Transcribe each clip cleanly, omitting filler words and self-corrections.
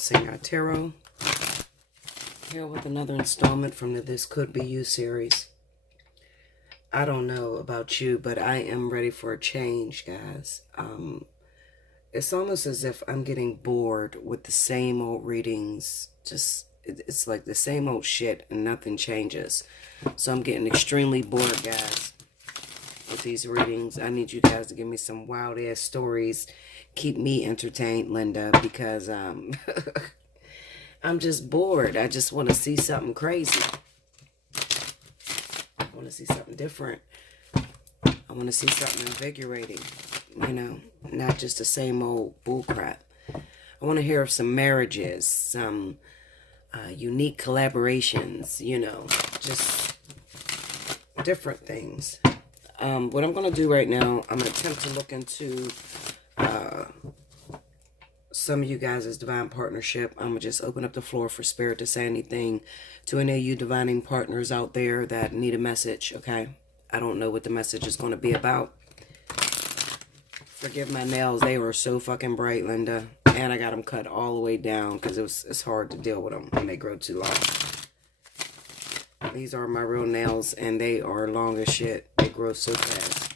Allseeingeyetarot, here with another installment from the This Could Be You series. I don't know about you, but I am ready for a change, guys. It's almost as if I'm getting bored with the same old readings. It's like the same old shit and nothing changes. So I'm getting extremely bored, guys, with these readings. I need you guys to give me some wild ass stories. Keep me entertained, Linda, because I'm just bored. I just want to see something crazy. I want to see something different. I want to see something invigorating, you know, not just the same old bullcrap. I want to hear of some marriages, some unique collaborations, you know, just different things. What I'm going to do right now, I'm going to attempt to look into some of you guys' divine partnership. I'm going to just open up the floor for Spirit to say anything to any of you divining partners out there that need a message, okay? I don't know what the message is going to be about. Forgive my nails. They were so fucking bright, Linda. And I got them cut all the way down because it's hard to deal with them when they grow too long. These are my real nails, and they are long as shit. They grow so fast.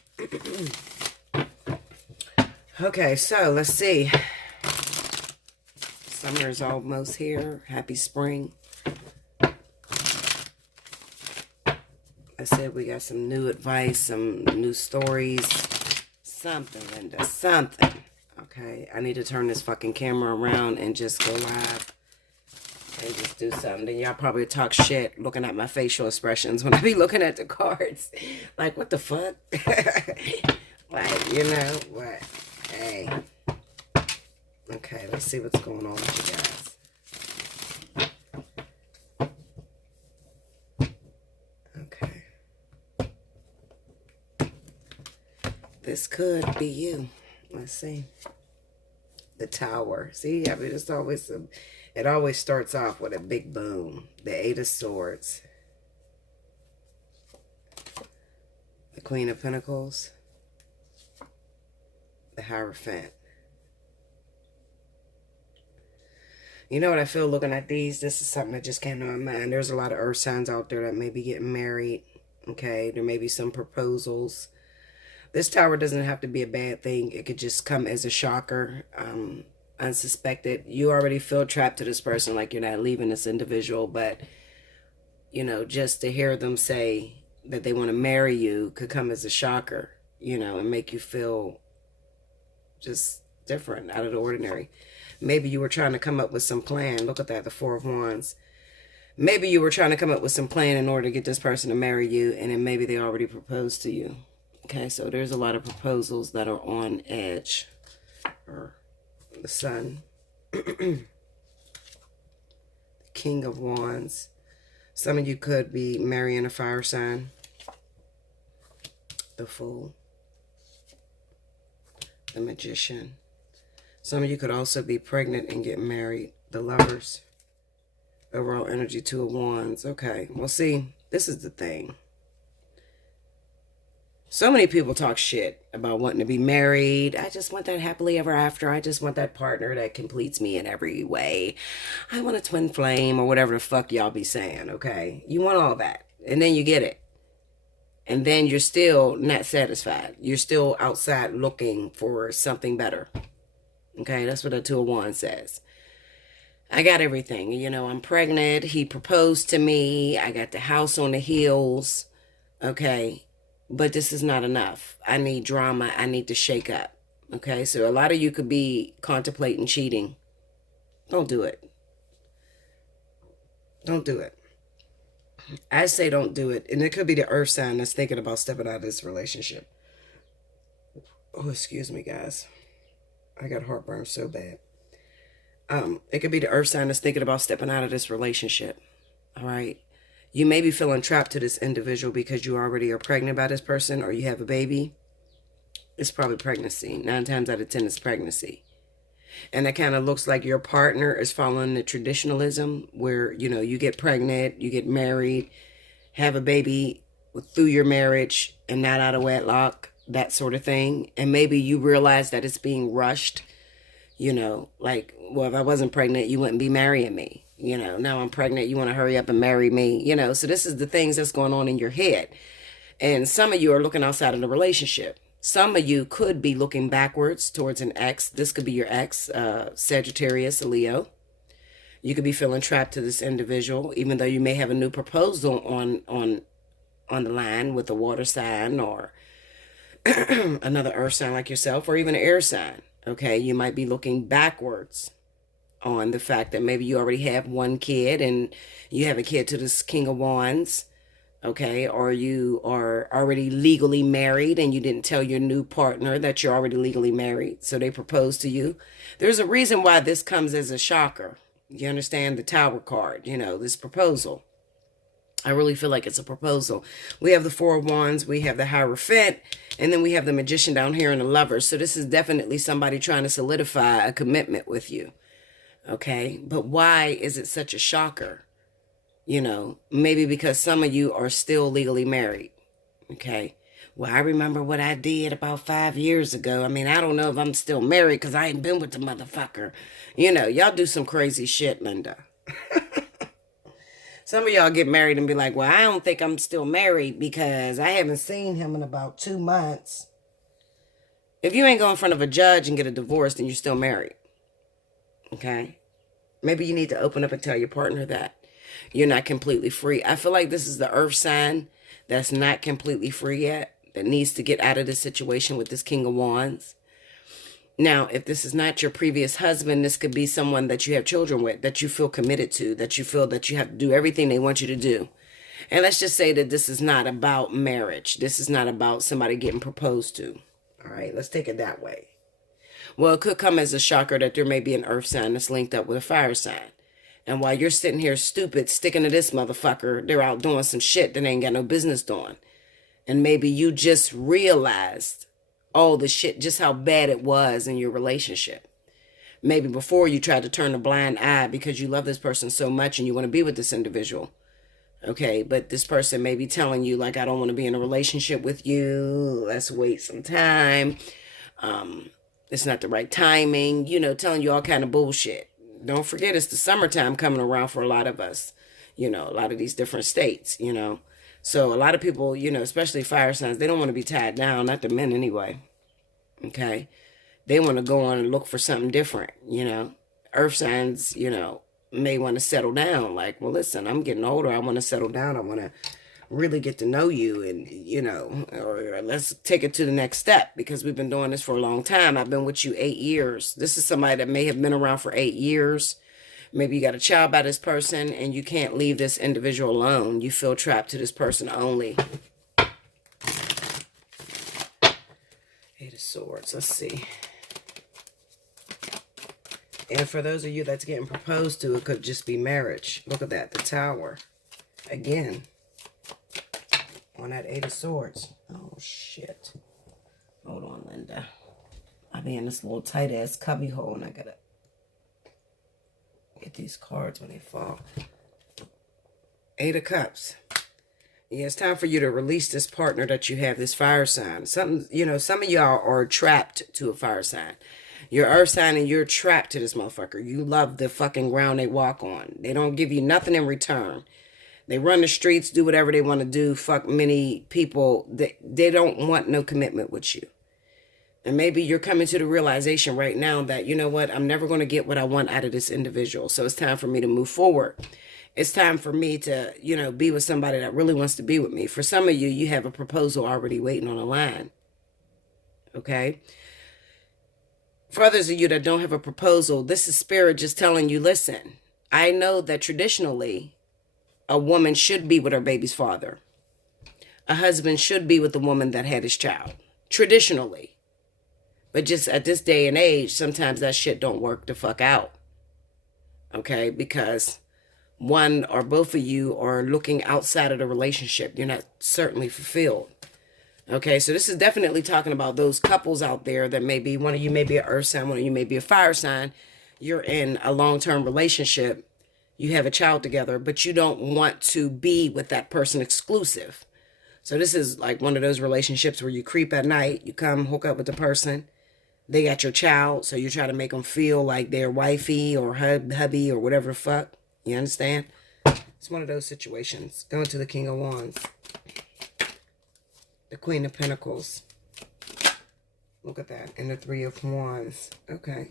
Okay, so let's see. Summer is almost here. Happy spring. I said we got some new advice, some new stories. Something, Linda, something. Okay, I need to turn this fucking camera around and just go live and just do something. Then y'all probably talk shit looking at my facial expressions when I be looking at the cards. Like, what the fuck? Like, you know, what? Hey. Okay, let's see what's going on with you guys. Okay. This could be you. Let's see. The Tower. See, I mean, it's always it always starts off with a big boom. The Eight of Swords. The Queen of Pentacles. The Hierophant. You know what I feel looking at these? This is something that just came to my mind. There's a lot of earth signs out there that may be getting married. Okay, there may be some proposals. This Tower doesn't have to be a bad thing. It could just come as a shocker, unsuspected. You already feel trapped to this person, like you're not leaving this individual. But, you know, just to hear them say that they want to marry you could come as a shocker, you know, and make you feel just different, out of the ordinary. Maybe you were trying to come up with some plan. Look at that, the Four of Wands. Maybe you were trying to come up with some plan in order to get this person to marry you, and then maybe they already proposed to you. Okay, so there's a lot of proposals that are on edge. Or the Sun. The King of Wands. Some of you could be marrying a fire sign. The Fool. The Magician. Some of you could also be pregnant and get married. The Lovers. Overall energy, Two of Wands. Okay, well, see, this is the thing. So many people talk shit about wanting to be married. I just want that happily ever after. I just want that partner that completes me in every way. I want a twin flame or whatever the fuck y'all be saying, okay? You want all that. And then you get it. And then you're still not satisfied. You're still outside looking for something better. Okay, that's what the Two of Wands says. I got everything. You know, I'm pregnant. He proposed to me. I got the house on the hills. Okay, but this is not enough. I need drama. I need to shake up. Okay, so a lot of you could be contemplating cheating. Don't do it. Don't do it. I say don't do it. And it could be the earth sign that's thinking about stepping out of this relationship. Oh, excuse me, guys. I got heartburn so bad. It could be the earth sign that's thinking about stepping out of this relationship. All right. You may be feeling trapped to this individual because you already are pregnant by this person or you have a baby. It's probably pregnancy. 9 times out of 10, it's pregnancy. And that kind of looks like your partner is following the traditionalism where, you know, you get pregnant, you get married, have a baby through your marriage and not out of wedlock, that sort of thing. And maybe you realize that it's being rushed. You know, like, well, if I wasn't pregnant, you wouldn't be marrying me. You know, now I'm pregnant, you want to hurry up and marry me. You know, so this is the things that's going on in your head. And some of you are looking outside of the relationship. Some of you could be looking backwards towards an ex. This could be your ex, Sagittarius, Leo. You could be feeling trapped to this individual, even though you may have a new proposal on the line with a water sign or another earth sign like yourself, or even an air sign. Okay, you might be looking backwards on the fact that maybe you already have one kid and you have a kid to this King of Wands. Okay, or you are already legally married and you didn't tell your new partner that you're already legally married, so they proposed to you. There's a reason why this comes as a shocker. You understand? The Tower card, you know, this proposal. I really feel like it's a proposal. We have the Four of Wands, we have the Hierophant, and then we have the Magician down here and the Lovers. So this is definitely somebody trying to solidify a commitment with you. Okay, but why is it such a shocker? You know, maybe because some of you are still legally married. Okay. Well, I remember what I did about 5 years ago. I mean, I don't know if I'm still married because I ain't been with the motherfucker. You know, y'all do some crazy shit, Linda. Some of y'all get married and be like, well, I don't think I'm still married because I haven't seen him in about 2 months. If you ain't go in front of a judge and get a divorce, then you're still married. Okay. Maybe you need to open up and tell your partner that you're not completely free. I feel like this is the earth sign that's not completely free yet, that needs to get out of this situation with this King of Wands. Now, if this is not your previous husband, this could be someone that you have children with, that you feel committed to, that you feel that you have to do everything they want you to do. And let's just say that this is not about marriage. This is not about somebody getting proposed to. All right, let's take it that way. Well, it could come as a shocker that there may be an earth sign that's linked up with a fire sign. And while you're sitting here stupid, sticking to this motherfucker, they're out doing some shit that they ain't got no business doing. And maybe you just realized all the shit, just how bad it was in your relationship. Maybe before you tried to turn a blind eye because you love this person so much and you want to be with this individual. Okay, but this person may be telling you, like, I don't want to be in a relationship with you. Let's wait some time. It's not the right timing. You know, telling you all kind of bullshit. Don't forget, it's the summertime coming around for a lot of us, you know, a lot of these different states, you know. So a lot of people, you know, especially fire signs, they don't want to be tied down, not the men anyway. Okay. They want to go on and look for something different, you know. Earth signs, you know, may want to settle down. Like, well, listen, I'm getting older. I want to settle down. I want to really get to know you and, you know, or let's take it to the next step because we've been doing this for a long time. I've been with you 8 years. This is somebody that may have been around for 8 years. Maybe you got a child by this person and you can't leave this individual alone. You feel trapped to this person only. 8 of Swords. Let's see. And for those of you that's getting proposed to, it could just be marriage. Look at that. The Tower. Again. On that 8 of Swords. Oh, shit. Hold on, Linda. I'll be in this little tight-ass cubby hole, and I gotta get these cards when they fall. 8 of Cups. Yeah, it's time for you to release this partner that you have, this fire sign. Something, you know, some of y'all are trapped to a fire sign. You're earth sign and you're trapped to this motherfucker. You love the fucking ground they walk on. They don't give you nothing in return. They run the streets, do whatever they want to do, fuck many people. They don't want no commitment with you. And maybe you're coming to the realization right now that, you know what, I'm never going to get what I want out of this individual. So it's time for me to move forward. It's time for me to, you know, be with somebody that really wants to be with me. For some of you, you have a proposal already waiting on the line. Okay? For others of you that don't have a proposal, this is spirit just telling you, listen, I know that traditionally, a woman should be with her baby's father. A husband should be with the woman that had his child. Traditionally. But just at this day and age, sometimes that shit don't work the fuck out. Okay? Because one or both of you are looking outside of the relationship. You're not certainly fulfilled. Okay? So this is definitely talking about those couples out there that maybe one of you may be an earth sign, one of you may be a fire sign. You're in a long-term relationship. You have a child together, but you don't want to be with that person exclusive. So this is like one of those relationships where you creep at night, you come hook up with the person, They got your child, so you try to make them feel like they're wifey or hubby or whatever the fuck. You understand? It's one of those situations. Going to the King of Wands. The Queen of Pentacles. Look at that. And the Three of Wands. Okay.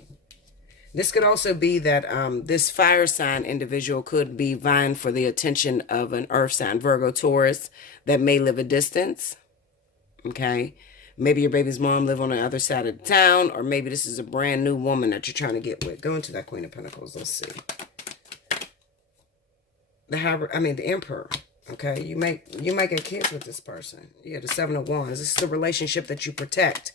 This could also be that this fire sign individual could be vying for the attention of an earth sign, Virgo, Taurus, that may live a distance. Okay. Maybe your baby's mom live on the other side of the town, or maybe this is a brand new woman that you're trying to get with. Go into that Queen of Pentacles. Let's see. The Emperor. Okay, you might get kids with this person. Yeah, the Seven of Wands. This is the relationship that you protect.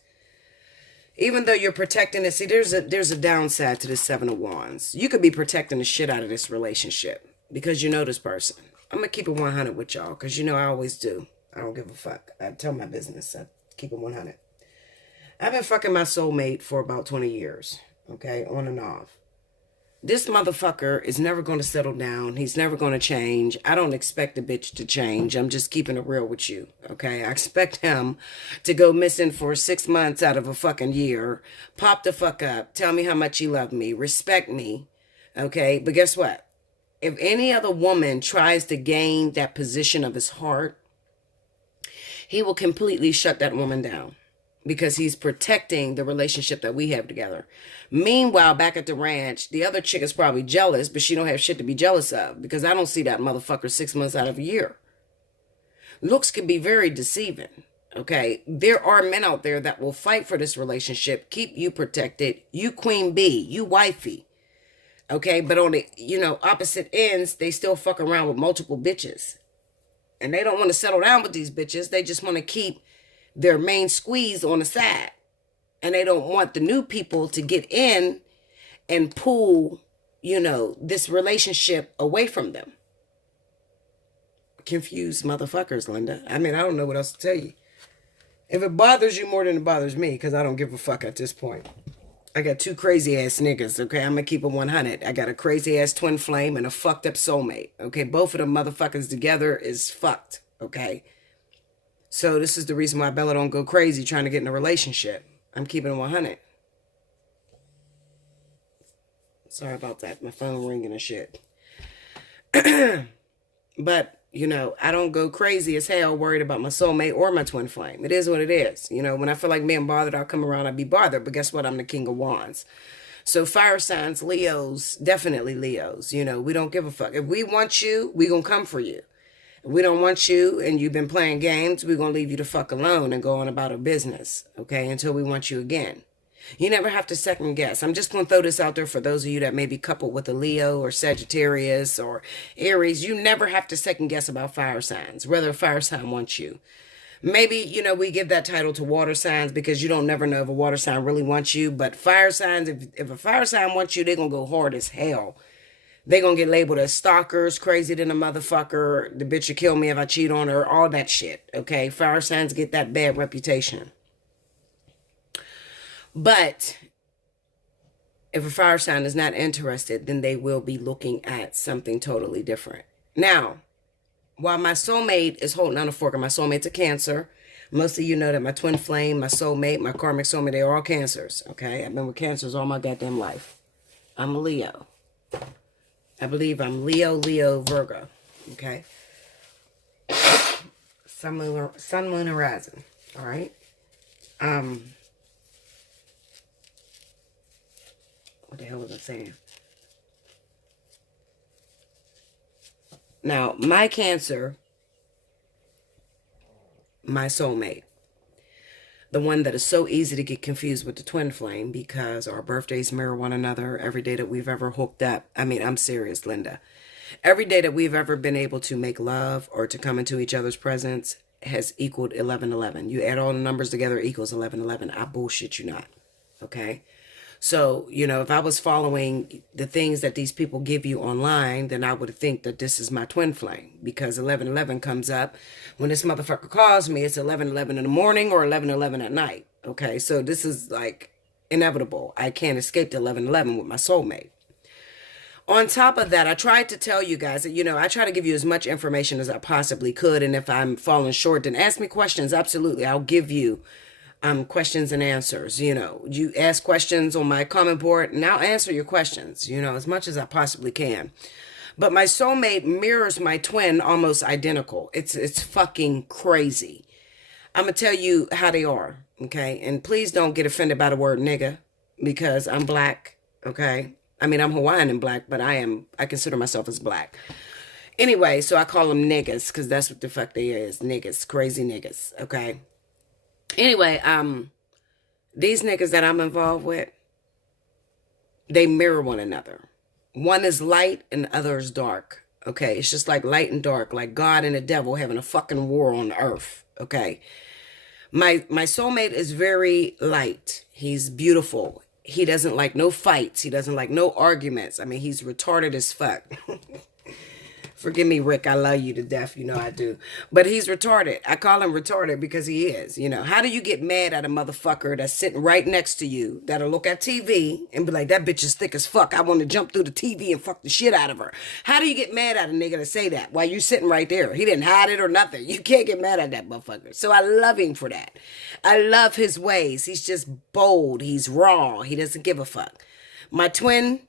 Even though you're protecting it, see, there's a downside to this Seven of Wands. You could be protecting the shit out of this relationship because you know this person. I'm gonna keep it 100 with y'all because you know I always do. I don't give a fuck. I tell my business. I keep it 100. I've been fucking my soulmate for about 20 years. Okay, on and off. This motherfucker is never going to settle down. He's never going to change. I don't expect the bitch to change. I'm just keeping it real with you. Okay, I expect him to go missing for 6 months out of a fucking year. Pop the fuck up. Tell me how much he loved me. Respect me. Okay, but guess what? If any other woman tries to gain that position of his heart, he will completely shut that woman down because he's protecting the relationship that we have together. Meanwhile, back at the ranch, the other chick is probably jealous, but she don't have shit to be jealous of because I don't see that motherfucker 6 months out of a year. Looks can be very deceiving. Okay, there are men out there that will fight for this relationship, keep you protected. You queen bee, you wifey. Okay, but on the opposite ends, they still fuck around with multiple bitches. And they don't want to settle down with these bitches. They just want to keep their main squeeze on the side. And they don't want the new people to get in and pull, this relationship away from them. Confused motherfuckers, Linda. I don't know what else to tell you. If it bothers you more than it bothers me, because I don't give a fuck at this point. I got 2 crazy ass niggas, okay? I'm gonna keep it 100. I got a crazy ass twin flame and a fucked up soulmate, okay? Both of them motherfuckers together is fucked, okay? So this is the reason why Bella don't go crazy trying to get in a relationship. I'm keeping it 100. Sorry about that. My phone ringing and shit. But, I don't go crazy as hell worried about my soulmate or my twin flame. It is what it is. When I feel like being bothered, I'll come around, I'll be bothered. But guess what? I'm the King of Wands. So fire signs, Leos, definitely Leos. We don't give a fuck. If we want you, we gonna come for you. If we don't want you and you've been playing games, we're gonna leave you the fuck alone and go on about our business, okay, until we want you again. You never have to second guess. I'm just going to throw this out there for those of you that may be coupled with a Leo or Sagittarius or Aries. You never have to second guess about fire signs, whether a fire sign wants you. Maybe, we give that title to water signs because you don't never know if a water sign really wants you. But fire signs, if a fire sign wants you, they're going to go hard as hell. They're going to get labeled as stalkers, crazy than a motherfucker, the bitch will kill me if I cheat on her, all that shit, okay? Fire signs get that bad reputation. But if a fire sign is not interested, then they will be looking at something totally different. Now, while my soulmate is holding on a fork, and my soulmate's a Cancer, most of you know that my twin flame, my soulmate, my karmic soulmate, they are all Cancers, okay? I've been with Cancers all my goddamn life. I'm a Leo. I believe I'm Leo, Virgo, okay? Sun, moon, and rising, all right? What the hell was I saying? Now, my Cancer, my soulmate, the one that is so easy to get confused with the twin flame because our birthdays mirror one another every day that we've ever hooked up. I'm serious, Linda. Every day that we've ever been able to make love or to come into each other's presence has equaled 1111. You add all the numbers together, it equals 1111. I bullshit you not, okay? So, if I was following the things that these people give you online, then I would think that this is my twin flame because 1111 comes up. When this motherfucker calls me, it's 1111 in the morning or 1111 at night. Okay, so this is like inevitable. I can't escape the 1111 with my soulmate. On top of that, I tried to tell you guys that, I try to give you as much information as I possibly could. And if I'm falling short, then ask me questions. Absolutely. I'll give you questions and answers. You know, you ask questions on my comment board, and I'll answer your questions, you know, as much as I possibly can. But my soulmate mirrors my twin almost identical. It's fucking crazy. I'm gonna tell you how they are, okay? And please don't get offended by the word nigga because I'm black, okay? I mean, I'm Hawaiian and black, but I consider myself as black. Anyway, so I call them niggas because that's what the fuck they is, niggas, crazy niggas, okay? Anyway, these niggas that I'm involved with, they mirror one another. One is light and the other is dark, okay? It's just like light and dark, like God and the devil having a fucking war on earth, okay? My soulmate is very light. He's beautiful. He doesn't like no fights. He doesn't like no arguments. I mean, he's retarded as fuck. Forgive me, Rick. I love you to death. You know I do. But he's retarded. I call him retarded because he is. You know, how do you get mad at a motherfucker that's sitting right next to you that'll look at TV and be like, that bitch is thick as fuck. I want to jump through the TV and fuck the shit out of her. How do you get mad at a nigga to say that while you sitting right there? He didn't hide it or nothing. You can't get mad at that motherfucker. So I love him for that. I love his ways. He's just bold. He's raw. He doesn't give a fuck. My twin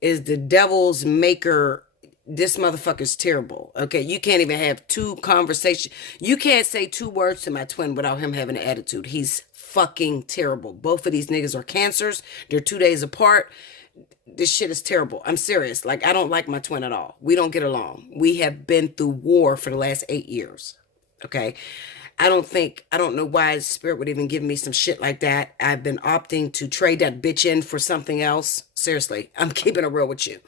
is the devil's maker. This motherfucker's terrible. Okay, you can't even have two conversations. You can't say two words to my twin without him having an attitude. He's fucking terrible. Both of these niggas are cancers. They're 2 days apart. This shit is terrible. I'm serious. Like, I don't like my twin at all. We don't get along. We have been through war for the last 8 years. Okay, I don't know why Spirit would even give me some shit like that. I've been opting to trade that bitch in for something else. Seriously, I'm keeping it real with you.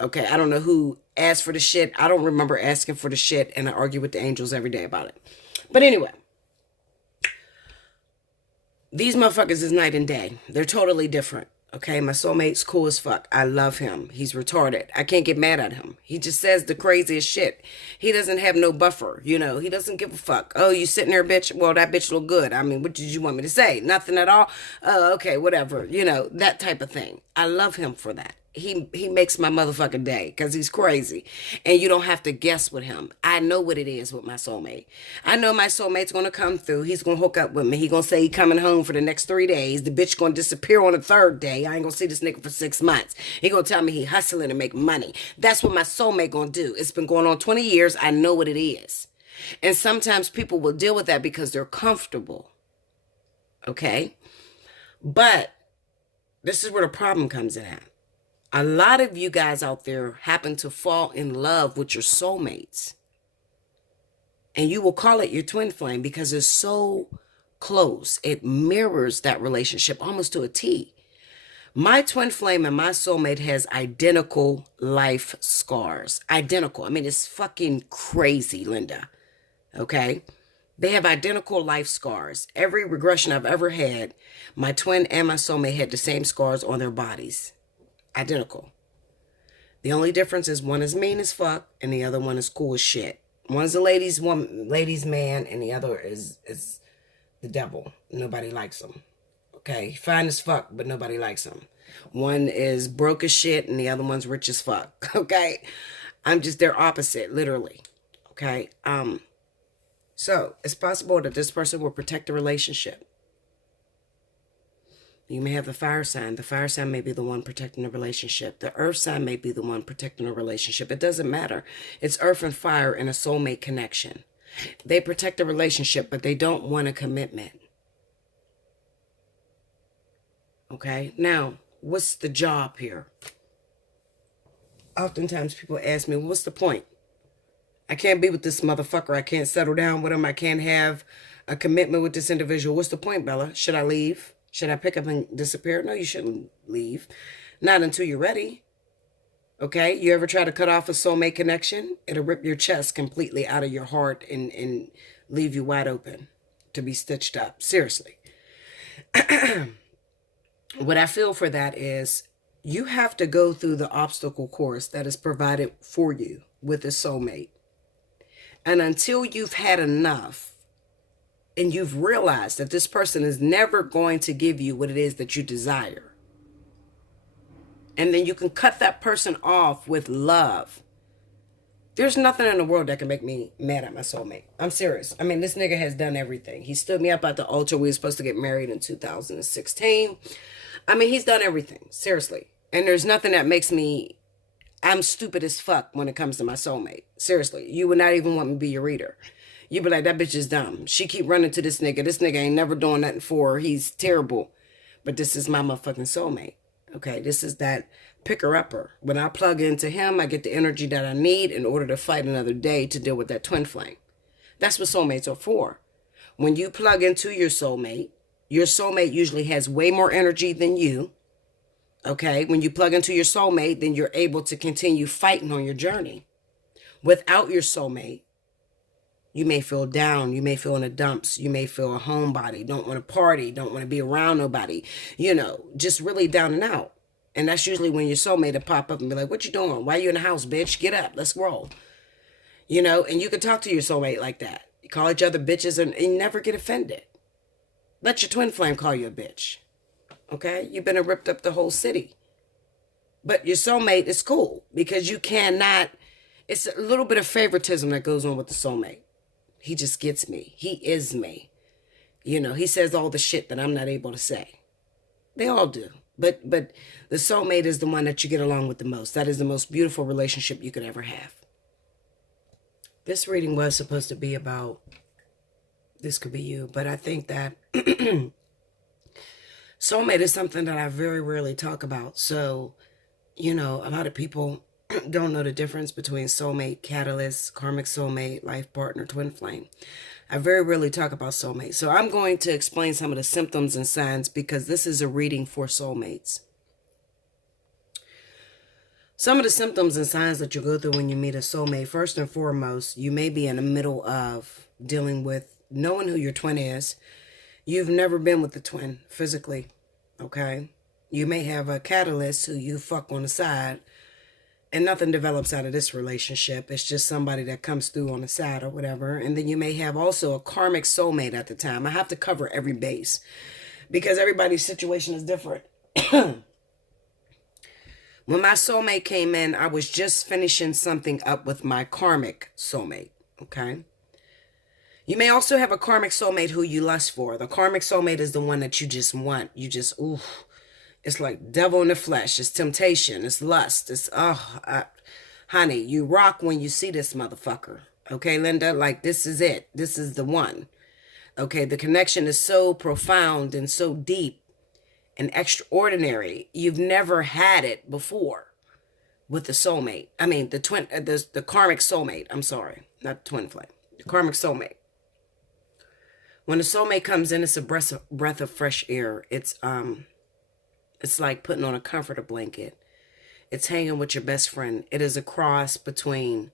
Okay, I don't know who asked for the shit. I don't remember asking for the shit, and I argue with the angels every day about it. But anyway, these motherfuckers is night and day. They're totally different. Okay, my soulmate's cool as fuck. I love him. He's retarded. I can't get mad at him. He just says the craziest shit. He doesn't have no buffer, you know. He doesn't give a fuck. Oh, you sitting there, bitch? Well, that bitch look good. I mean, what did you want me to say? Nothing at all? Oh, okay, whatever. You know, that type of thing. I love him for that. He makes my motherfucking day because he's crazy. And you don't have to guess with him. I know what it is with my soulmate. I know my soulmate's going to come through. He's going to hook up with me. He's going to say he coming home for the next 3 days. The bitch going to disappear on the third day. I ain't going to see this nigga for 6 months. He going to tell me he hustling to make money. That's what my soulmate going to do. It's been going on 20 years. I know what it is. And sometimes people will deal with that because they're comfortable. Okay? But this is where the problem comes in at. A lot of you guys out there happen to fall in love with your soulmates. And you will call it your twin flame because it's so close. It mirrors that relationship almost to a T. My twin flame and my soulmate has identical life scars. Identical. I mean, it's fucking crazy, Linda. Okay? They have identical life scars. Every regression I've ever had, my twin and my soulmate had the same scars on their bodies. Identical. The only difference is one is mean as fuck and the other one is cool as shit. One's a ladies man and the other is the devil. Nobody likes him. Okay, fine as fuck, but nobody likes him. One is broke as shit and the other one's rich as fuck. Okay, they're opposite, literally. Okay, so it's possible that this person will protect the relationship. You may have the fire sign. The fire sign may be the one protecting the relationship. The earth sign may be the one protecting the relationship. It doesn't matter. It's earth and fire in a soulmate connection. They protect the relationship, but they don't want a commitment. Okay? Now, what's the job here? Oftentimes people ask me, what's the point? I can't be with this motherfucker. I can't settle down with him. I can't have a commitment with this individual. What's the point, Bella? Should I leave? Should I pick up and disappear? No, you shouldn't leave. Not until you're ready. Okay? You ever try to cut off a soulmate connection? It'll rip your chest completely out of your heart and leave you wide open to be stitched up. Seriously. What I feel for that is you have to go through the obstacle course that is provided for you with a soulmate. And until you've had enough, and you've realized that this person is never going to give you what it is that you desire. And then you can cut that person off with love. There's nothing in the world that can make me mad at my soulmate. I'm serious. I mean, this nigga has done everything. He stood me up at the altar. We were supposed to get married in 2016. I mean, he's done everything. Seriously. And there's nothing that makes me... I'm stupid as fuck when it comes to my soulmate. Seriously. You would not even want me to be your reader. You'd be like, that bitch is dumb. She keep running to this nigga. This nigga ain't never doing nothing for her. He's terrible. But this is my motherfucking soulmate. Okay, this is that picker-upper. When I plug into him, I get the energy that I need in order to fight another day to deal with that twin flame. That's what soulmates are for. When you plug into your soulmate usually has way more energy than you. Okay, when you plug into your soulmate, then you're able to continue fighting on your journey. Without your soulmate, you may feel down. You may feel in the dumps. You may feel a homebody. Don't want to party. Don't want to be around nobody. You know, just really down and out. And that's usually when your soulmate will pop up and be like, what you doing? Why you in the house, bitch? Get up. Let's roll. You know, and you can talk to your soulmate like that. You call each other bitches and you never get offended. Let your twin flame call you a bitch. Okay? You've been ripped up the whole city. But your soulmate is cool because you cannot... It's a little bit of favoritism that goes on with the soulmate. He just gets me. He is me. You know, he says all the shit that I'm not able to say. They all do. But the soulmate is the one that you get along with the most. That is the most beautiful relationship you could ever have. This reading was supposed to be about, this could be you, but I think that soulmate is something that I very rarely talk about. So, you know, a lot of people don't know the difference between soulmate, catalyst, karmic soulmate, life partner, twin flame. I very rarely talk about soulmates. So I'm going to explain some of the symptoms and signs because this is a reading for soulmates. Some of the symptoms and signs that you go through when you meet a soulmate, first and foremost, you may be in the middle of dealing with knowing who your twin is. You've never been with the twin physically, okay? You may have a catalyst who you fuck on the side, and nothing develops out of this relationship. It's just somebody that comes through on the side or whatever. And then you may have also a karmic soulmate at the time. I have to cover every base because everybody's situation is different. When my soulmate came in, I was just finishing something up with my karmic soulmate, okay? You may also have a karmic soulmate who you lust for. The karmic soulmate is the one that you just want. You just, ooh. It's like devil in the flesh. It's temptation. It's lust. It's, honey, you rock when you see this motherfucker. Okay, Linda? Like, this is it. This is the one. Okay, the connection is so profound and so deep and extraordinary. You've never had it before with the soulmate. I mean, the karmic soulmate. I'm sorry. Not the twin flame. The karmic soulmate. When the soulmate comes in, it's a breath of fresh air. It's like putting on a comforter blanket. It's hanging with your best friend. It is a cross between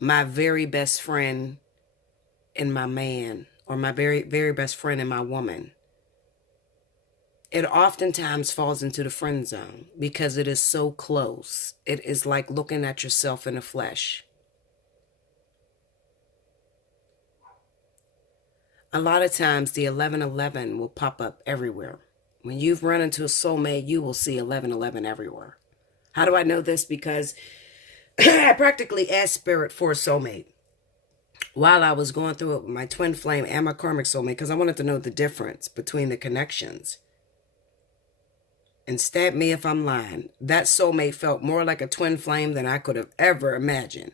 my very best friend and my man, or my very, very best friend and my woman. It oftentimes falls into the friend zone because it is so close. It is like looking at yourself in the flesh. A lot of times the 1111 will pop up everywhere. When you've run into a soulmate, you will see 1111 everywhere. How do I know this? Because I practically asked Spirit for a soulmate while I was going through it with my twin flame and my karmic soulmate because I wanted to know the difference between the connections. And stab me if I'm lying. That soulmate felt more like a twin flame than I could have ever imagined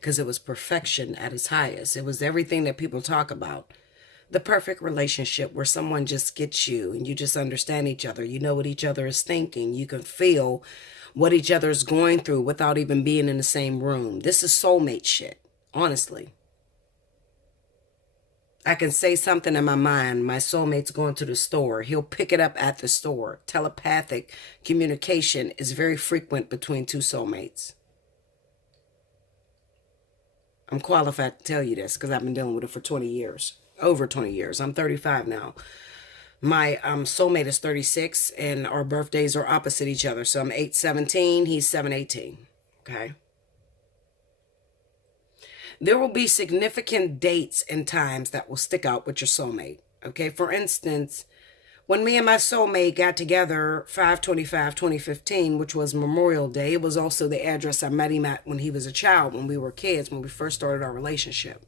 because it was perfection at its highest. It was everything that people talk about. The perfect relationship where someone just gets you and you just understand each other. You know what each other is thinking. You can feel what each other is going through without even being in the same room. This is soulmate shit, honestly. I can say something in my mind. My soulmate's going to the store. He'll pick it up at the store. Telepathic communication is very frequent between two soulmates. I'm qualified to tell you this because I've been dealing with it for 20 years. Over 20 years. I'm 35 now. My soulmate is 36 and our birthdays are opposite each other. So I'm 8/17, he's 7/18. Okay. There will be significant dates and times that will stick out with your soulmate. Okay. For instance, When me and my soulmate got together 5/25/2015, which was Memorial Day, it was also the address I met him at when he was a child, when we were kids, when we first started our relationship.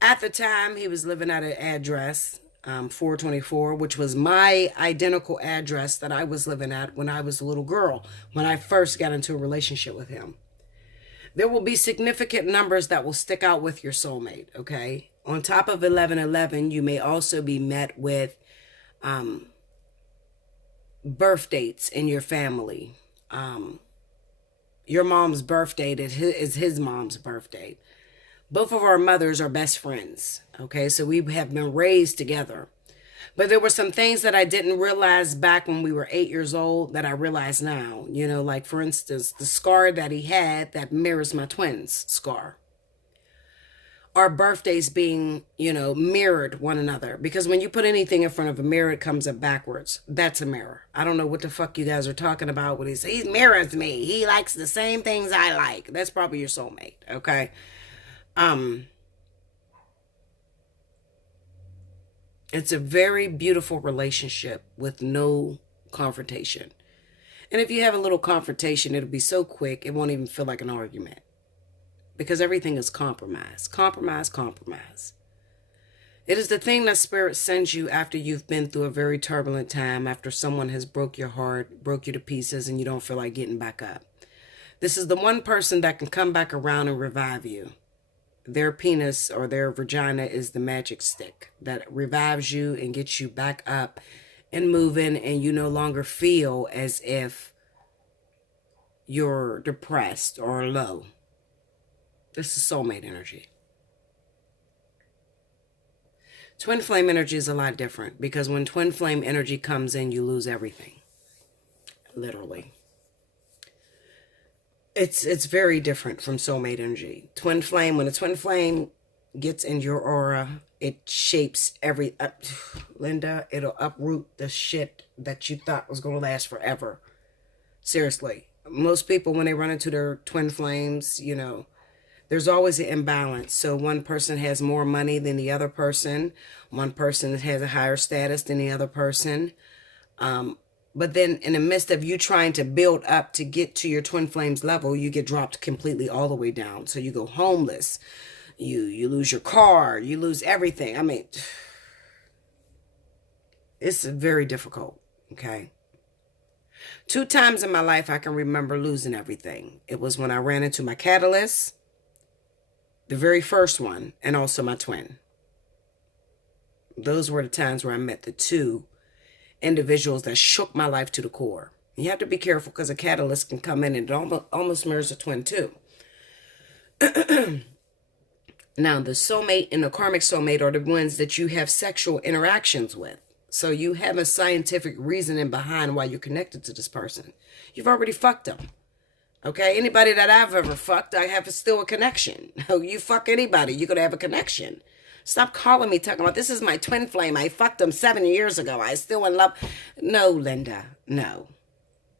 At the time, he was living at an address, 424, which was my identical address that I was living at when I was a little girl, when I first got into a relationship with him. There will be significant numbers that will stick out with your soulmate, okay? On top of 1111, you may also be met with birth dates in your family. Your mom's birth date is his mom's birth date. Both of our mothers are best friends, okay? So we have been raised together. But there were some things that I didn't realize back when we were 8 years old that I realize now. You know, like for instance, the scar that he had that mirrors my twins' scar. Our birthdays being, mirrored one another. Because when you put anything in front of a mirror, it comes up backwards. That's a mirror. I don't know what the fuck you guys are talking about when he mirrors me. He likes the same things I like. That's probably your soulmate, okay? It's a very beautiful relationship with no confrontation. And if you have a little confrontation, it'll be so quick, it won't even feel like an argument. Because everything is compromise. Compromise, compromise. It is the thing that Spirit sends you after you've been through a very turbulent time, after someone has broke your heart, broke you to pieces, and you don't feel like getting back up. This is the one person that can come back around and revive you. Their penis or their vagina is the magic stick that revives you and gets you back up and moving, and you no longer feel as if you're depressed or low. This is soulmate energy. Twin flame energy is a lot different, because when twin flame energy comes in, you lose everything. Literally. It's very different from soulmate energy. Twin flame, when a twin flame gets in your aura, it shapes Linda, it'll uproot the shit that you thought was going to last forever. Seriously. Most people, when they run into their twin flames, there's always an imbalance. So one person has more money than the other person. One person has a higher status than the other person. But then in the midst of you trying to build up to get to your twin flames level, you get dropped completely all the way down. So you go homeless. You lose your car. You lose everything. I mean, it's very difficult, okay? 2 times in my life I can remember losing everything. It was when I ran into my catalyst, the very first one, and also my twin. Those were the times where I met the 2 individuals that shook my life to the core. You have to be careful, because a catalyst can come in and it almost mirrors a twin too. Now, the soulmate and the karmic soulmate are the ones that you have sexual interactions with. So you have a scientific reasoning behind why you're connected to this person. You've already fucked them. Okay? Anybody that I've ever fucked, I have still a connection. You fuck anybody, you're going to have a connection. Stop calling me talking about, this is my twin flame. I fucked him 7 years ago. I still in love. No, Linda. No.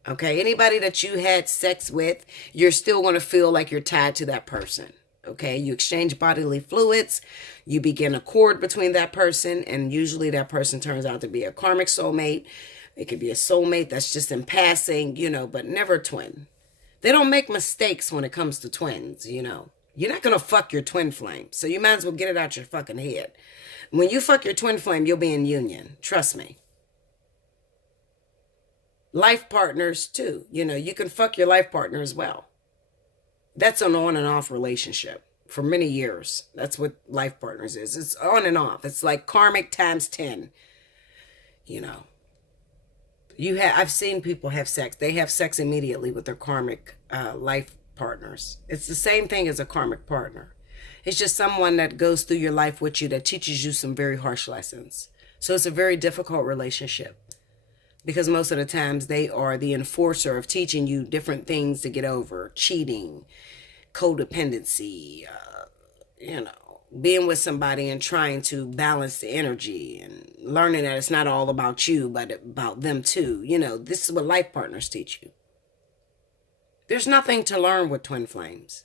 Okay? Anybody that you had sex with, you're still going to feel like you're tied to that person. Okay? You exchange bodily fluids. You begin a cord between that person. And usually that person turns out to be a karmic soulmate. It could be a soulmate that's just in passing, but never a twin. They don't make mistakes when it comes to twins, You're not going to fuck your twin flame. So you might as well get it out your fucking head. When you fuck your twin flame, you'll be in union. Trust me. Life partners too. You can fuck your life partner as well. That's an on and off relationship for many years. That's what life partners is. It's on and off. It's like karmic times 10. I've seen people have sex. They have sex immediately with their karmic life partners. It's the same thing as a karmic partner. It's just someone that goes through your life with you, that teaches you some very harsh lessons. So it's a very difficult relationship, because most of the times they are the enforcer of teaching you different things to get over. Cheating, codependency, being with somebody and trying to balance the energy, and learning that it's not all about you, but about them too. This is what life partners teach you. There's nothing to learn with twin flames,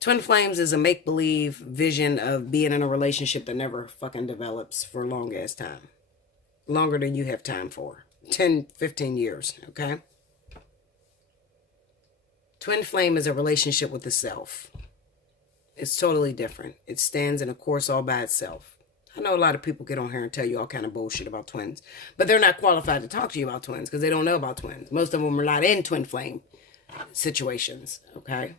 Twin flames is a make-believe vision of being in a relationship that never fucking develops for a long ass time. longer than you have time for. 10, 15 years, okay? Twin flame is a relationship with the self. It's totally different. It stands in a course all by itself. I know a lot of people get on here and tell you all kind of bullshit about twins, but they're not qualified to talk to you about twins because they don't know about twins. Most of them are not in twin flame situations, okay?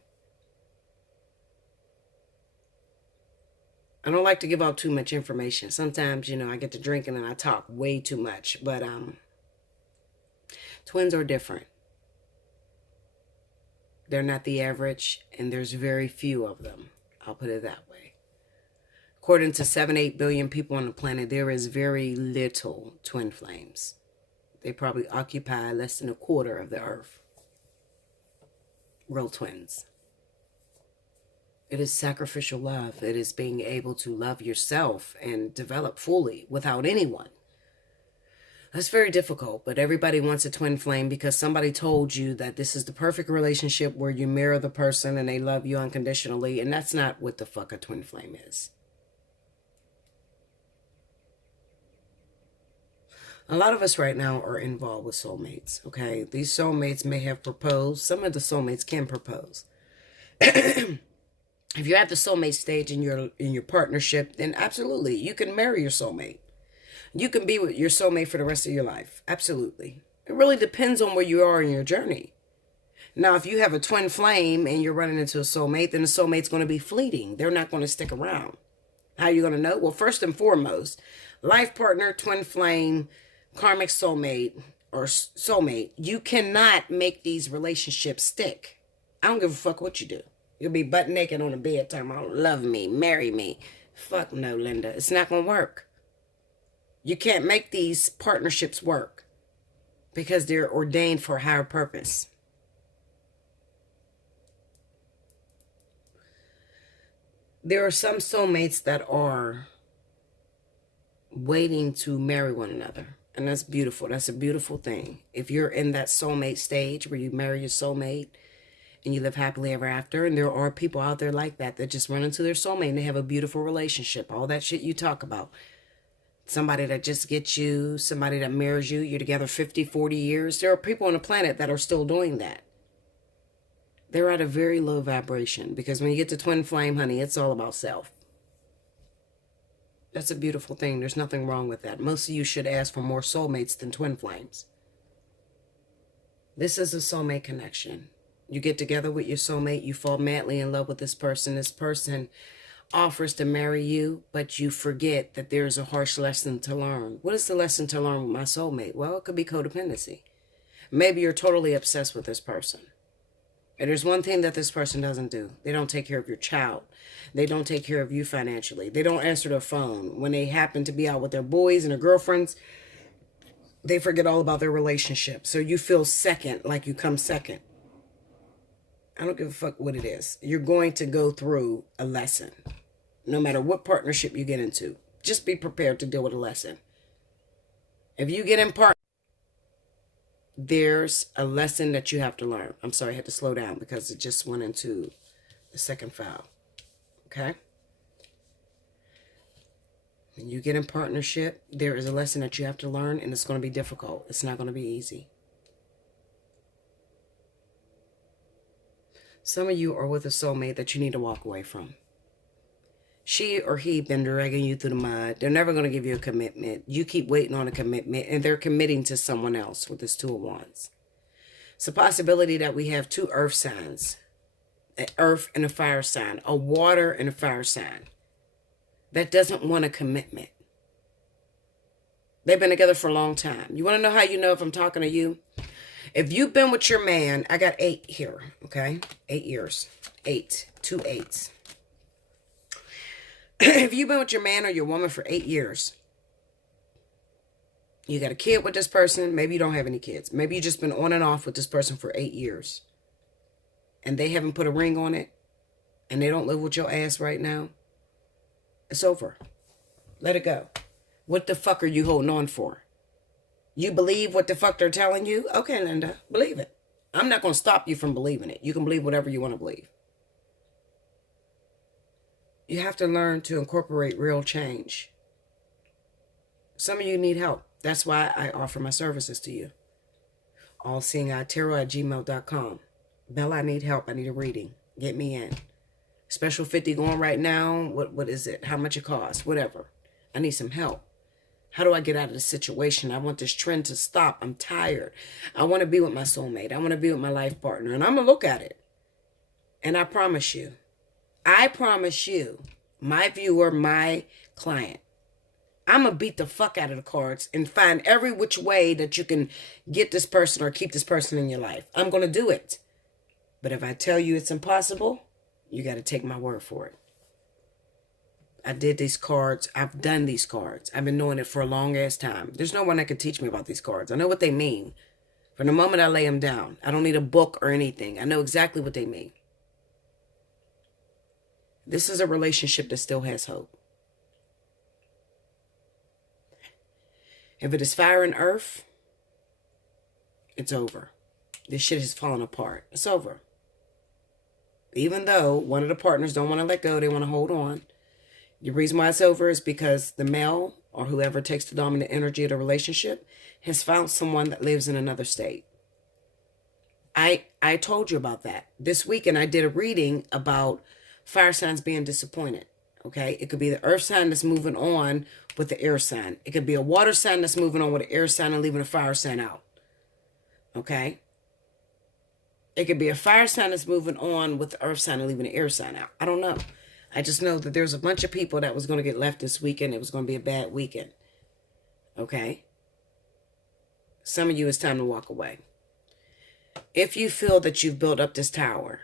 I don't like to give out too much information. Sometimes, I get to drinking and I talk way too much, but twins are different. They're not the average, and there's very few of them. I'll put it that way. According to 7-8 billion people on the planet, there is very little twin flames. They probably occupy less than a quarter of the earth. Real twins. It is sacrificial love. It is being able to love yourself and develop fully without anyone. That's very difficult, but everybody wants a twin flame because somebody told you that this is the perfect relationship where you mirror the person and they love you unconditionally, and that's not what the fuck a twin flame is. A lot of us right now are involved with soulmates, okay? These soulmates may have proposed. Some of the soulmates can propose. If you're at the soulmate stage in your partnership, then absolutely, you can marry your soulmate. You can be with your soulmate for the rest of your life. Absolutely. It really depends on where you are in your journey. Now, if you have a twin flame and you're running into a soulmate, then the soulmate's going to be fleeting. They're not going to stick around. How are you going to know? Well, first and foremost, life partner, twin flame, karmic soulmate, or soulmate, you cannot make these relationships stick. I don't give a fuck what you do. You'll be butt naked on the bed talking about love me, marry me. Fuck no, Linda. It's not going to work. You can't make these partnerships work because they're ordained for a higher purpose. There are some soulmates that are waiting to marry one another. And that's beautiful. That's a beautiful thing. If you're in that soulmate stage where you marry your soulmate and you live happily ever after, and there are people out there like that just run into their soulmate and they have a beautiful relationship. All that shit you talk about. Somebody that just gets you, somebody that mirrors you, you're together 50, 40 years. There are people on the planet that are still doing that. They're at a very low vibration because when you get to twin flame, honey, it's all about self. That's a beautiful thing. There's nothing wrong with that. Most of you should ask for more soulmates than twin flames. This is a soulmate connection. You get together with your soulmate, you fall madly in love with this person. This person offers to marry you, but you forget that there's a harsh lesson to learn. What is the lesson to learn with my soulmate? Well, it could be codependency. Maybe you're totally obsessed with this person. And there's one thing that this person doesn't do. They don't take care of your child. They don't take care of you financially. They don't answer their phone. When they happen to be out with their boys and their girlfriends, they forget all about their relationship. So you feel second, like you come second. I don't give a fuck what it is. You're going to go through a lesson. No matter what partnership you get into. Just be prepared to deal with a lesson. If you get in there's a lesson that you have to learn. I'm sorry, I had to slow down because it just went into the second file. Okay? When you get in partnership, there is a lesson that you have to learn, and it's going to be difficult. It's not going to be easy. Some of you are with a soulmate that you need to walk away from. She or he been dragging you through the mud. They're never going to give you a commitment. You keep waiting on a commitment, and they're committing to someone else with this Two of Wands. It's a possibility that we have two earth signs. An earth and a fire sign. A water and a fire sign. That doesn't want a commitment. They've been together for a long time. You want to know how you know if I'm talking to you? If you've been with your man, I got 8 here, okay? 8 years. 8. 2 8s. If you've been with your man or your woman for 8 years, you got a kid with this person. Maybe you don't have any kids. Maybe you've just been on and off with this person for 8 years. And they haven't put a ring on it. And they don't live with your ass right now. It's over. Let it go. What the fuck are you holding on for? You believe what the fuck they're telling you? Okay, Linda, believe it. I'm not going to stop you from believing it. You can believe whatever you want to believe. You have to learn to incorporate real change. Some of you need help. That's why I offer my services to you. Allseeingeyetarot@gmail.com. Bella, I need help. I need a reading. Get me in. Special 50 going right now. What is it? How much it costs? Whatever. I need some help. How do I get out of this situation? I want this trend to stop. I'm tired. I want to be with my soulmate. I want to be with my life partner. And I'm going to look at it. And I promise you, my viewer, my client, I'm going to beat the fuck out of the cards and find every which way that you can get this person or keep this person in your life. I'm going to do it. But if I tell you it's impossible, you got to take my word for it. I did these cards. I've done these cards. I've been doing it for a long ass time. There's no one that can teach me about these cards. I know what they mean. From the moment I lay them down, I don't need a book or anything. I know exactly what they mean. This is a relationship that still has hope. If it is fire and earth, it's over. This shit has fallen apart. It's over. Even though one of the partners don't want to let go, they want to hold on. The reason why it's over is because the male or whoever takes the dominant energy of the relationship has found someone that lives in another state. I told you about that. This weekend I did a reading about fire signs being disappointed. Okay? It could be the earth sign that's moving on with the air sign. It could be a water sign that's moving on with the air sign and leaving a fire sign out. Okay? It could be a fire sign that's moving on with the earth sign and leaving the air sign out. I don't know. I just know that there's a bunch of people that was going to get left this weekend. It was going to be a bad weekend. Okay? Some of you, it's time to walk away. If you feel that you've built up this tower,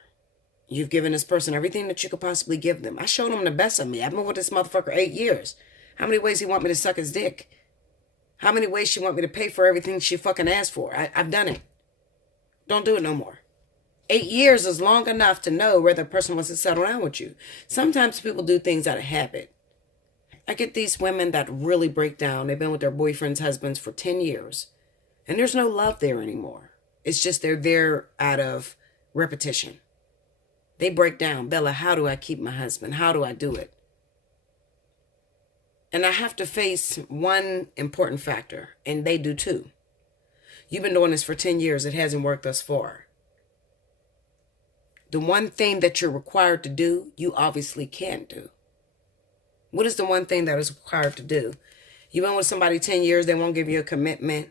you've given this person everything that you could possibly give them. I showed them the best of me. I've been with this motherfucker 8 years. How many ways he want me to suck his dick? How many ways she want me to pay for everything she fucking asked for? I've done it. Don't do it no more. 8 years is long enough to know whether a person wants to settle down with you. Sometimes people do things out of habit. I get these women that really break down. They've been with their boyfriends, husbands for 10 years. And there's no love there anymore. It's just they're there out of repetition. They break down. Bella, how do I keep my husband? How do I do it? And I have to face one important factor. And they do too. You've been doing this for 10 years. It hasn't worked thus far. The one thing that you're required to do, you obviously can't do. What is the one thing that is required to do? You've been with somebody 10 years, they won't give you a commitment.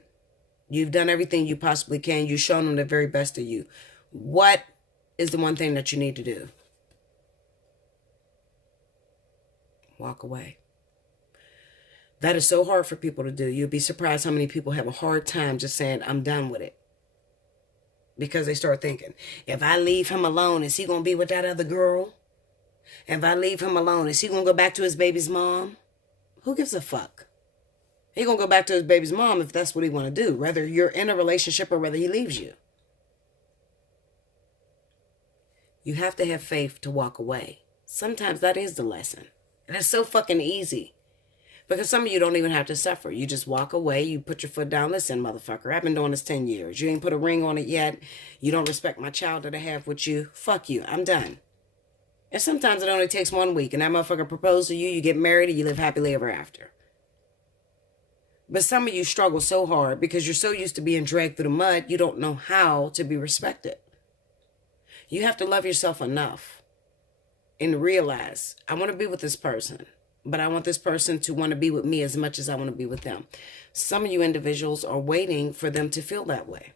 You've done everything you possibly can. You've shown them the very best of you. What is the one thing that you need to do? Walk away. That is so hard for people to do. You'll be surprised how many people have a hard time just saying, I'm done with it. Because they start thinking, if I leave him alone, is he going to be with that other girl? If I leave him alone, is he going to go back to his baby's mom? Who gives a fuck? He going to go back to his baby's mom if that's what he want to do, whether you're in a relationship or whether he leaves you. You have to have faith to walk away. Sometimes that is the lesson. And it's so fucking easy. Because some of you don't even have to suffer. You just walk away. You put your foot down. Listen, motherfucker, I've been doing this 10 years. You ain't put a ring on it yet. You don't respect my child that I have with you. Fuck you. I'm done. And sometimes it only takes 1 week. And that motherfucker proposed to you. You get married and you live happily ever after. But some of you struggle so hard because you're so used to being dragged through the mud. You don't know how to be respected. You have to love yourself enough and realize, I want to be with this person. But I want this person to want to be with me as much as I want to be with them. Some of you individuals are waiting for them to feel that way.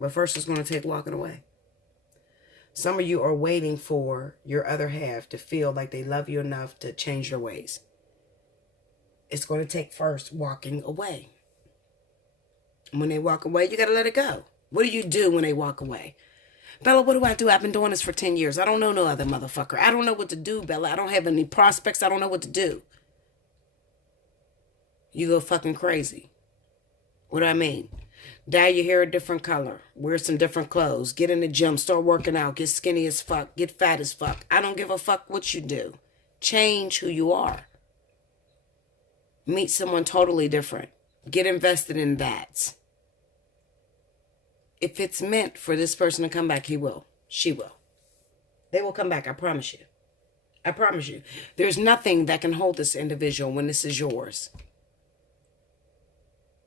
But first it's going to take walking away. Some of you are waiting for your other half to feel like they love you enough to change their ways. It's going to take first walking away. When they walk away, you got to let it go. What do you do when they walk away? Bella, what do I do? I've been doing this for 10 years. I don't know no other motherfucker. I don't know what to do, Bella. I don't have any prospects. I don't know what to do. You go fucking crazy. What do I mean? Dye your hair a different color. Wear some different clothes. Get in the gym. Start working out. Get skinny as fuck. Get fat as fuck. I don't give a fuck what you do. Change who you are. Meet someone totally different. Get invested in that. If it's meant for this person to come back, he will. She will. They will come back, I promise you. I promise you. There's nothing that can hold this individual when this is yours.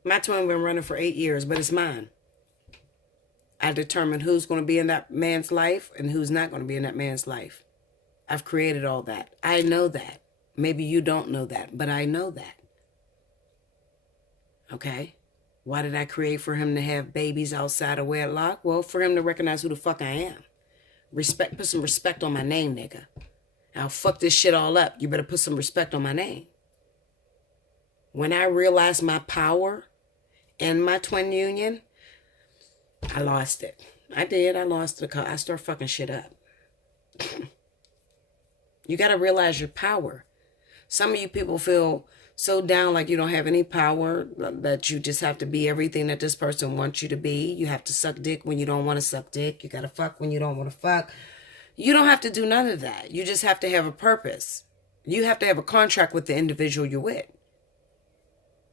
My twin been running for 8 years, but it's mine. I determine who's going to be in that man's life and who's not going to be in that man's life. I've created all that. I know that. Maybe you don't know that, but I know that. Okay? Why did I create for him to have babies outside of wedlock? Well, for him to recognize who the fuck I am. Respect, put some respect on my name, nigga. I'll fuck this shit all up. You better put some respect on my name. When I realized my power in my twin union, I lost it. I did. I lost it. I started fucking shit up. You got to realize your power. Some of you people feel so down like you don't have any power, that you just have to be everything that this person wants you to be. You have to suck dick when you don't want to suck dick. You got to fuck when you don't want to fuck. You don't have to do none of that. You just have to have a purpose. You have to have a contract with the individual you're with.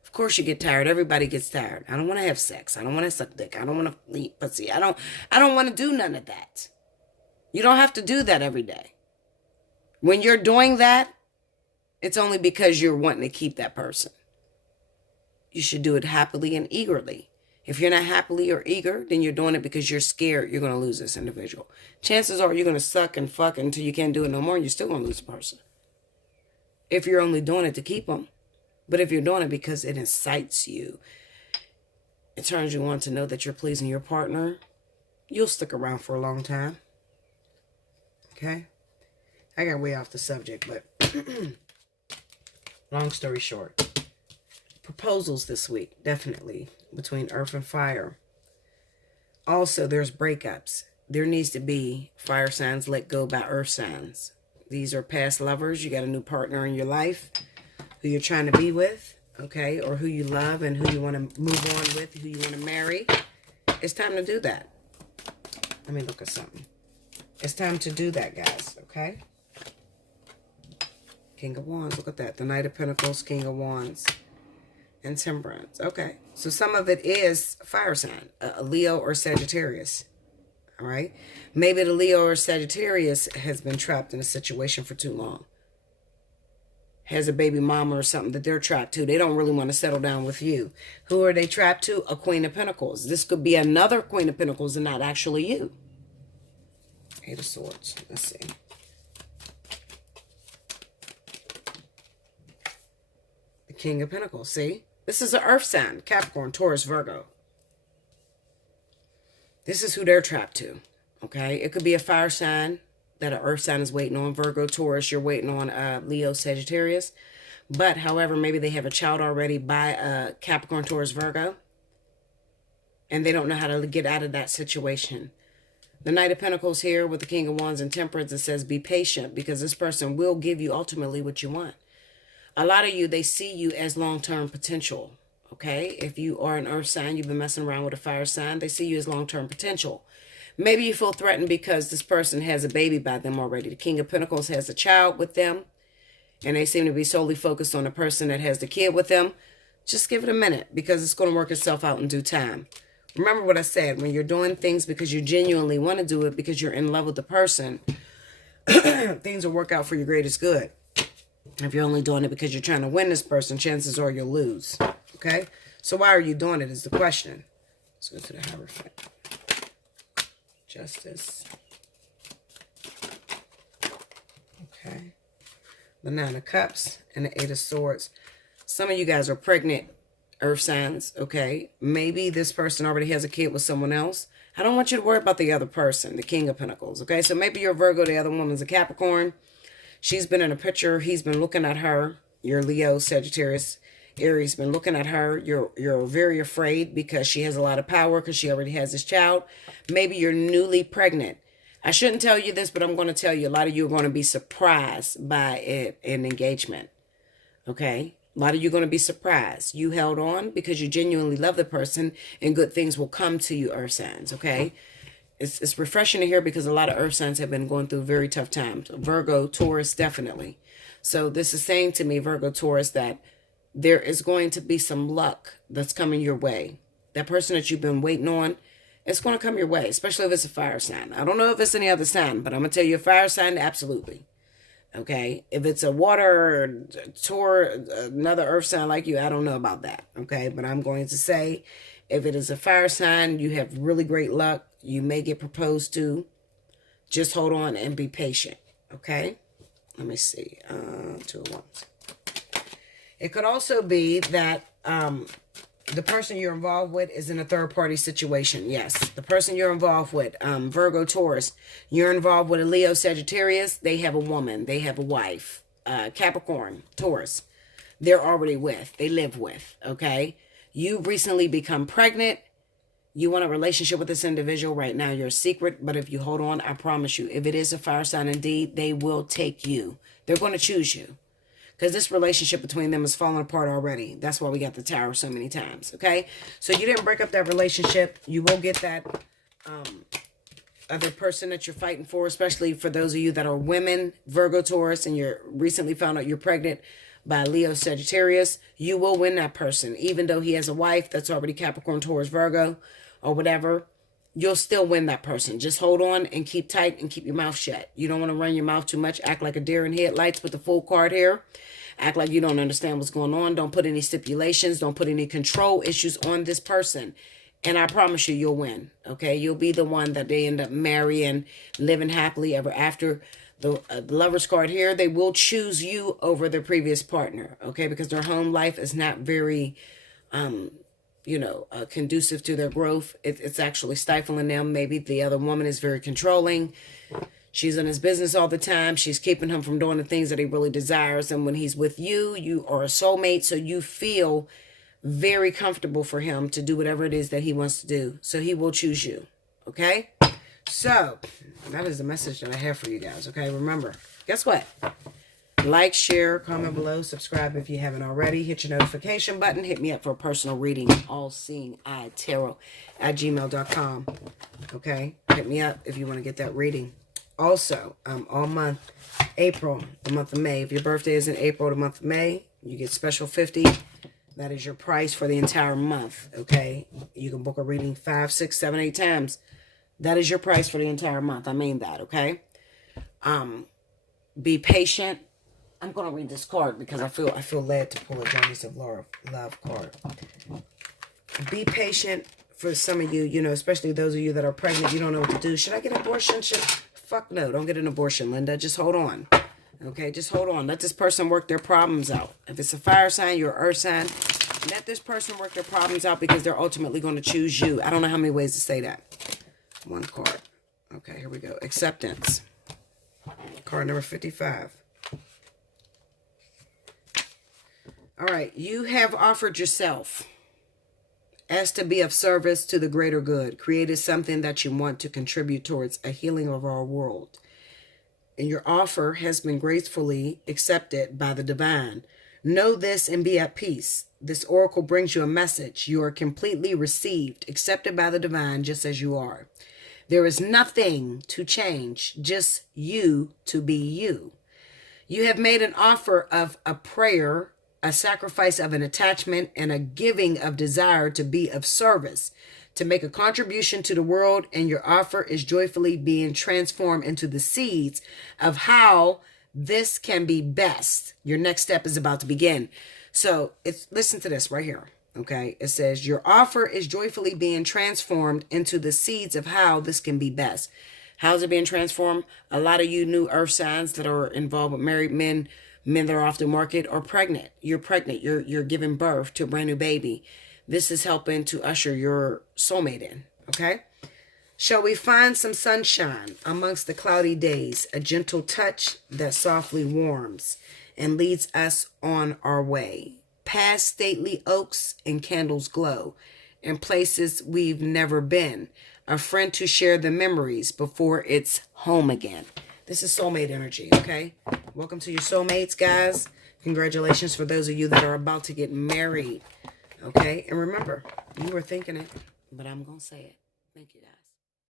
Of course you get tired. Everybody gets tired. I don't want to have sex. I don't want to suck dick. I don't want to eat pussy. I don't want to do none of that. You don't have to do that every day. When you're doing that, it's only because you're wanting to keep that person. You should do it happily and eagerly. If you're not happily or eager, then you're doing it because you're scared you're going to lose this individual. Chances are you're going to suck and fuck until you can't do it no more, and you're still going to lose the person. If you're only doing it to keep them. But if you're doing it because it incites you, it turns you on to know that you're pleasing your partner, you'll stick around for a long time. Okay? I got way off the subject, but long story short. Proposals this week, definitely, between earth and fire. Also, there's breakups. There needs to be fire signs let go by earth signs. These are past lovers. You got a new partner in your life who you're trying to be with, okay, or who you love and who you want to move on with, who you want to marry. It's time to do that. Let me look at something. It's time to do that, guys, okay? King of Wands, look at that. The Knight of Pentacles, King of Wands, and Temperance. Okay, so some of it is fire sign, a Leo or Sagittarius, all right? Maybe the Leo or Sagittarius has been trapped in a situation for too long. Has a baby mama or something that they're trapped to. They don't really want to settle down with you. Who are they trapped to? A Queen of Pentacles. This could be another Queen of Pentacles and not actually you. Eight of Swords. Let's see. The King of Pentacles. See? This is an earth sign. Capricorn, Taurus, Virgo. This is who they're trapped to. Okay? It could be a fire sign that an earth sign is waiting on. Virgo, Taurus, you're waiting on Leo, Sagittarius. But, however, maybe they have a child already by Capricorn, Taurus, Virgo. And they don't know how to get out of that situation. The Knight of Pentacles here with the King of Wands and Temperance. It says be patient because this person will give you ultimately what you want. A lot of you, they see you as long-term potential. Okay? If you are an earth sign, you've been messing around with a fire sign, they see you as long-term potential. Maybe you feel threatened because this person has a baby by them already. The King of Pentacles has a child with them. And they seem to be solely focused on the person that has the kid with them. Just give it a minute because it's going to work itself out in due time. Remember what I said. When you're doing things because you genuinely want to do it, because you're in love with the person, things will work out for your greatest good. If you're only doing it because you're trying to win this person, chances are you'll lose. Okay? So why are you doing it is the question. Let's go to the Hierophant. Justice. Okay. The Nine of Cups and the Eight of Swords. Some of you guys are pregnant earth signs, okay? Maybe this person already has a kid with someone else. I don't want you to worry about the other person, the King of Pentacles, okay? So maybe you're a Virgo, the other woman's a Capricorn. She's been in a picture. He's been looking at her. You're Leo, Sagittarius, Aries, been looking at her. You're very afraid because she has a lot of power because she already has this child. Maybe you're newly pregnant. I shouldn't tell you this, but I'm going to tell you. A lot of you are going to be surprised by an engagement. Okay? A lot of you are going to be surprised. You held on because you genuinely love the person and good things will come to you, earth signs. Okay? It's refreshing to hear because a lot of earth signs have been going through very tough times. Virgo, Taurus, definitely. So this is saying to me, Virgo, Taurus, that there is going to be some luck that's coming your way. That person that you've been waiting on, it's going to come your way, especially if it's a fire sign. I don't know if it's any other sign, but I'm going to tell you a fire sign, absolutely. Okay, if it's a water or Taurus, another earth sign like you, I don't know about that. Okay, but I'm going to say if it is a fire sign, you have really great luck. You may get proposed to. Just hold on and be patient. Okay, let me see. 2 of Wands. It could also be that the person you're involved with is in a third-party situation. Yes, the person you're involved with, Virgo, Taurus, you're involved with a Leo, Sagittarius, they have a woman, they have a wife. Capricorn, Taurus, they're already with, they live with, okay? You recently become pregnant. You want a relationship with this individual right now. You're a secret, but if you hold on, I promise you, if it is a fire sign indeed, they will take you. They're going to choose you. Because this relationship between them is falling apart already. That's why we got the Tower so many times, okay? So you didn't break up that relationship. You will get that other person that you're fighting for, especially for those of you that are women, Virgo, Taurus, and you're recently found out you're pregnant by Leo, Sagittarius. You will win that person. Even though he has a wife that's already Capricorn, Taurus, Virgo, or whatever, you'll still win that person. Just hold on and keep tight and keep your mouth shut. You don't want to run your mouth too much. Act like a deer in headlights with the full card here. Act like you don't understand what's going on. Don't put any stipulations. Don't put any control issues on this person. And I promise you, you'll win. Okay? You'll be the one that they end up marrying, living happily ever after. The Lover's card here, they will choose you over their previous partner. Okay? Because their home life is not very conducive to their growth. It's actually stifling them. Maybe the other woman is very controlling. She's in his business all the time. She's keeping him from doing the things that he really desires. And when he's with you, you are a soulmate. So you feel very comfortable for him to do whatever it is that he wants to do. So he will choose you. Okay? So that is the message that I have for you guys. Okay? Remember, guess what? Like, share, comment below, subscribe if you haven't already. Hit your notification button. Hit me up for a personal reading. Allseeingeyetarot at gmail.com. Okay? Hit me up if you want to get that reading. Also, all month, April, the month of May. If your birthday is in April, the month of May, you get special 50. That is your price for the entire month. Okay? You can book a reading 5, 6, 7, 8 times. That is your price for the entire month. I mean that, okay? Be patient. I'm going to read this card because I feel led to pull a Journeys of Love card. Be patient for some of you, especially those of you that are pregnant. You don't know what to do. Should I get an abortion? Fuck no. Don't get an abortion, Linda. Just hold on. Okay, just hold on. Let this person work their problems out. If it's a fire sign, you're an earth sign. Let this person work their problems out because they're ultimately going to choose you. I don't know how many ways to say that. One card. Okay, here we go. Acceptance. Card number 55. All right, you have offered yourself as to be of service to the greater good. Created something that you want to contribute towards a healing of our world. And your offer has been gracefully accepted by the divine. Know this and be at peace. This oracle brings you a message. You are completely received, accepted by the divine just as you are. There is nothing to change, just you to be you. You have made an offer of a prayer, a sacrifice of an attachment, and a giving of desire to be of service, to make a contribution to the world, and your offer is joyfully being transformed into the seeds of how this can be best. Your next step is about to begin. So listen to this right here. Okay, it says your offer is joyfully being transformed into the seeds of how this can be best. How's it being transformed? A lot of you new earth signs that are involved with married men that are off the market, are pregnant. You're pregnant. You're giving birth to a brand new baby. This is helping to usher your soulmate in. Okay. Shall we find some sunshine amongst the cloudy days, a gentle touch that softly warms and leads us on our way, past stately oaks and candles glow, in places we've never been, a friend to share the memories before it's home again. This is soulmate energy, okay? Welcome to your soulmates, guys. Congratulations for those of you that are about to get married, okay? And remember, you were thinking it, but I'm going to say it. Thank you, guys.